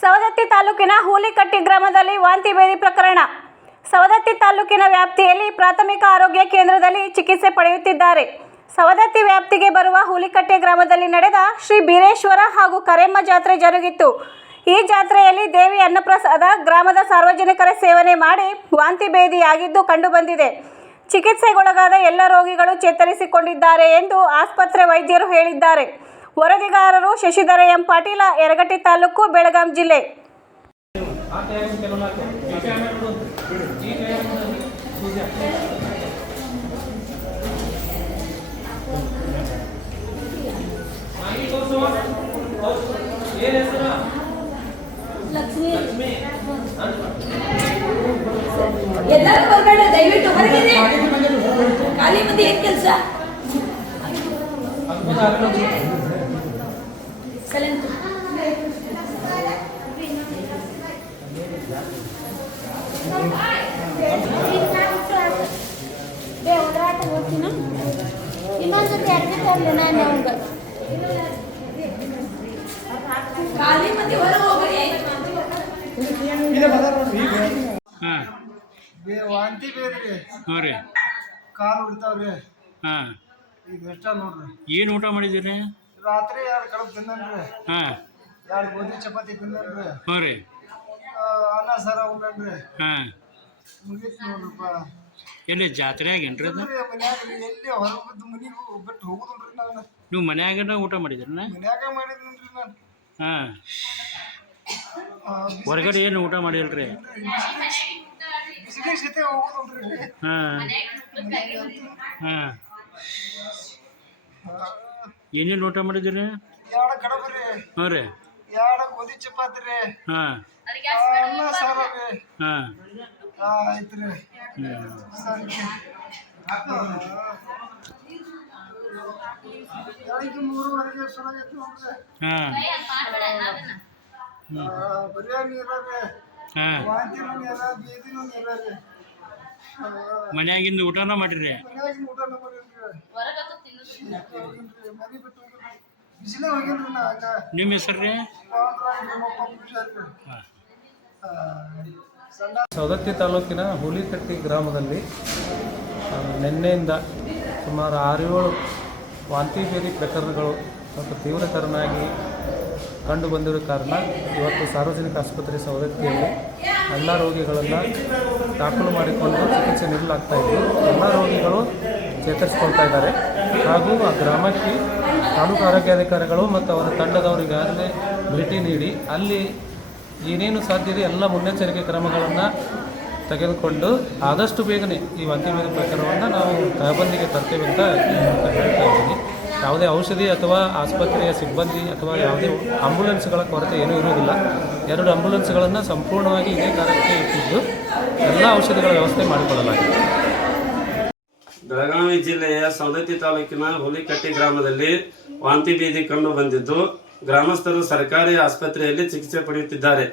ಸವದತ್ತಿ ತಾಲೂಕಿನ ಹೂಲಿಕಟ್ಟಿ ಗ್ರಾಮದಲ್ಲಿ ವಾಂತಿ ಭೇದಿ ಪ್ರಕರಣ. ಸವದತ್ತಿ ತಾಲೂಕಿನ ವ್ಯಾಪ್ತಿಯಲ್ಲಿ ಪ್ರಾಥಮಿಕ ಆರೋಗ್ಯ ಕೇಂದ್ರದಲ್ಲಿ ಚಿಕಿತ್ಸೆ ಪಡೆಯುತ್ತಿದ್ದಾರೆ. ಸವದತ್ತಿ ವ್ಯಾಪ್ತಿಗೆ ಬರುವ ಹೂಲಿಕಟ್ಟೆ ಗ್ರಾಮದಲ್ಲಿ ನಡೆದ ಶ್ರೀ ಬೀರೇಶ್ವರ ಹಾಗೂ ಕರೆಮ್ಮ ಜಾತ್ರೆ ಜರುಗಿತ್ತು. ಈ ಜಾತ್ರೆಯಲ್ಲಿ ದೇವಿ ಅನ್ನಪ್ರಸಾದ ಗ್ರಾಮದ ಸಾರ್ವಜನಿಕರ ಸೇವನೆ ಮಾಡಿ ವಾಂತಿ ಭೇದಿಯಾಗಿದ್ದು ಕಂಡುಬಂದಿದೆ. ಚಿಕಿತ್ಸೆಗೊಳಗಾದ ಎಲ್ಲ ರೋಗಿಗಳು ಚೇತರಿಸಿಕೊಂಡಿದ್ದಾರೆ ಎಂದು ಆಸ್ಪತ್ರೆ ವೈದ್ಯರು ಹೇಳಿದ್ದಾರೆ. ವರದಿಗಾರರು ಶಶಿಧರ ಎಂ ಪಾಟೀಲ, ಯರಗಟ್ಟಿ ತಾಲೂಕು, ಬೆಳಗಾಂ ಜಿಲ್ಲೆ. ಎಲ್ಲರೂ ಹೊರಗಡೆ ದಯವಿಟ್ಟು ಹೊರಗಿದೆ. ಖಾಲಿ ಮಂದಿ ಏನ್ ಕೆಲಸ? ಇನ್ನೊಂದ್ಸತಿ ಅಡ್ಗೆ ತರಲಿ ನಾನು ಅವಂಗ ಖಾಲಿ ಮಂದಿ ಹೊರಗೆ ಹೋಗ್ರಿ. ವಾಂತಿ ಬೇದ್ರಿ, ಕಾಲು ಹೊಡಿತಾವ್ರಿ. ಈಗ ಎಷ್ಟ ನೋಡ್ರಿ. ಏನು ಊಟ ಮಾಡಿದ್ದೀರಿ? ರಾತ್ರಿ 2 ಕಡಬ ತಿಂದನ್ರಿ, 2 ಗೋಧಿ ಚಪಾತಿ ತಿಂದನ್ರಿ, ಅನ್ನ ಸಾರ ಉಂಡನ್ರಿ. ಮುಗೀತು ನೋಡ್ರಪ್ಪ. ಎಲ್ಲಿ ಜಾತ್ರೆಯಾಗೇನ್ರಿ ಅದು? ಮನ್ಯಾಗ್ರಿ, ಎಲ್ಲಿ ಹೊರಗೆ ಬಿದ್ದು ಮನೆಗೆ ಬಿಟ್ಟು ಹೋಗುದಿಲ್ರಿ. ನಾನು ನೀವು ಮನ್ಯಾಗ ಊಟ ಮಾಡಿದ್ರಿ? ಮನ್ಯಾಗ ಮಾಡಿದ್ರಿ ನಾನು. ಹೊರಗಡೆ ಏನು ಊಟ ಮಾಡಿಲ್ರಿ? ಬಿಸಿಲಿಗೆ ಸೀತೆ ಹೋಗುದಿಲ್ರಿ. ಏನೇನು ಊಟ ಮಾಡಿದ್ರಿ? 2 ಕಡಬ ರೀ, 2 ಗೋಧಿ ಚಪಾತಿ ರೀ, ಅನ್ನ ಸಾರ ರೀ. ಆಯ್ತ್ರಿ. ಬೆಳಿಗ್ಗೆ 3:30 ಸುರಾಗೈತಿ ನೋಡ್ರಿ. ಬರೀ ನೀರ ರೀ, ವಾಂತಿನೂ ನೀರ, ಬೇದಿನೂ ನೀರ ರೀ. ಮನ್ಯಾಗಿಂದ ಊಟನ ಮಾಡಿರಿ? ಮನ್ಯಾಗಿಂದ ಊಟನ ಮಾಡಿಲ್ರಿ, ಮನೆ ಬಿಟ್ಟು ಹೋಗಿಲ್ರಿ, ಬಿಸಿಲೇ ಹೋಗಿಲ್ರಿ. ನಾ ನಿಮ್ಮ ಹೆಸರು ರೀ? ಸವದತ್ತಿ ತಾಲೂಕಿನ ಹೂಲಿಕಟ್ಟಿ ಗ್ರಾಮದಲ್ಲಿ ನಿನ್ನೆಯಿಂದ ಸುಮಾರು 6-7 ವಾಂತಿ ಭೇದಿ ಪ್ರಕರಣಗಳು ಮತ್ತು ತೀವ್ರತರನಾಗಿ ಕಂಡು ಬಂದಿರೋ ಕಾರಣ ಇವತ್ತು ಸಾರ್ವಜನಿಕ ಆಸ್ಪತ್ರೆ ಸವದತ್ತಿಯಲ್ಲಿ ಎಲ್ಲ ರೋಗಿಗಳನ್ನು ದಾಖಲು ಮಾಡಿಕೊಂಡು ಚಿಕಿತ್ಸೆ ನೀಡಲಾಗ್ತಾಯಿತ್ತು. ಎಲ್ಲ ರೋಗಿಗಳು ಚೇತರಿಸಿಕೊಳ್ತಾ ಇದ್ದಾರೆ. ಹಾಗೂ ಆ ಗ್ರಾಮಕ್ಕೆ ತಾಲೂಕು ಆರೋಗ್ಯಾಧಿಕಾರಿಗಳು ಮತ್ತು ಅವರ ತಂಡದವರಿಗಾಗಲೇ ಭೇಟಿ ನೀಡಿ ಅಲ್ಲಿ ಏನೇನು ಸಾಧ್ಯ ಇದೆ ಎಲ್ಲ ಮುನ್ನೆಚ್ಚರಿಕೆ ಕ್ರಮಗಳನ್ನು ತೆಗೆದುಕೊಂಡು ಆದಷ್ಟು ಬೇಗನೆ ಈ ವಾಂತಿ ಭೇದಿ ಪ್ರಕರಣವನ್ನು ನಾವು ತಹಬಂದಿಗೆ ತರ್ತೇವೆ ಅಂತ ಹೇಳ್ತಾ ಇದ್ದೀನಿ. ಯಾವುದೇ ಔಷಧಿ ಅಥವಾ ಆಸ್ಪತ್ರೆಯ ಸಿಬ್ಬಂದಿ ಅಥವಾ ಯಾವುದೇ ಆಂಬ್ಯುಲೆನ್ಸ್ಗಳ ಕೊರತೆ ಏನೂ ಇರುವುದಿಲ್ಲ. 2 ಆಂಬ್ಯುಲೆನ್ಸ್ಗಳನ್ನು ಸಂಪೂರ್ಣವಾಗಿ ಇದೇ ಕಾರ್ಯಕ್ಕೆ ಇಟ್ಟಿದ್ದು ಎಲ್ಲ ಔಷಧಿಗಳ ವ್ಯವಸ್ಥೆ ಮಾಡಿಕೊಳ್ಳಲಾಗಿದೆ. ಬೆಳಗಾವಿ ಜಿಲ್ಲೆಯ ಸವದತ್ತಿ ತಾಲೂಕಿನ ಹೂಲಿಕಟ್ಟಿ ಗ್ರಾಮದಲ್ಲಿ ವಾಂತಿ ಭೇದಿ ಕಂಡು ಬಂದಿದ್ದು ಗ್ರಾಮಸ್ಥರು ಸರ್ಕಾರಿ ಆಸ್ಪತ್ರೆಯಲ್ಲಿ ಚಿಕಿತ್ಸೆ ಪಡೆಯುತ್ತಿದ್ದಾರೆ.